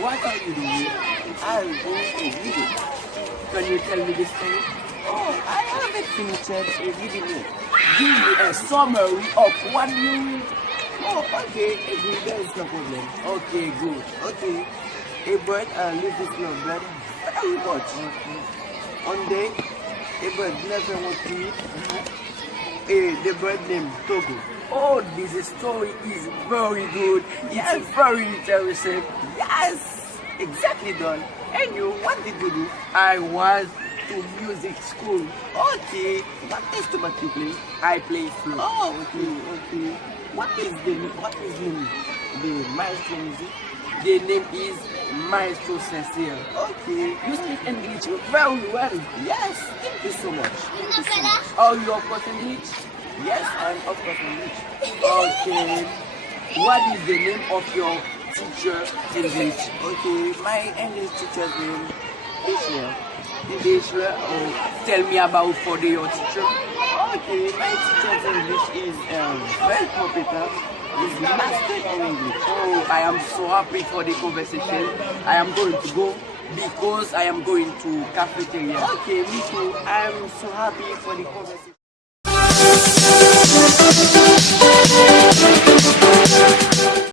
What are you doing? I'm going to read it. Can you tell me the story? Oh, I haven't finished reading it. Give me a summary of what you read. Oh, okay, good. There is no problem. Okay, good. Okay. A bird lives with no blood. Very much. One day, a bird never want to eat. The bird named Togo. Oh, this story is very good. It's very interesting. Yes, exactly done. And you, what did you do? I was to music school. Okay. What instrument you play? I play flute. Oh, okay. What is the maestro music? The name is Maestro Cecile. Okay. You speak English very well. Yes. Thank you so much. Thank you so much. Oh, you of course English? Yes, I'm of course English. Okay. What is the name of your teacher English? Okay. My English teacher's name is Israel. Oh, tell me about for your teacher. Okay. My teacher's English is very competent. Is master in English. Oh, I am so happy for the conversation. I am going to go because I am going to cafeteria. Okay, me too. I am so happy for the conversation.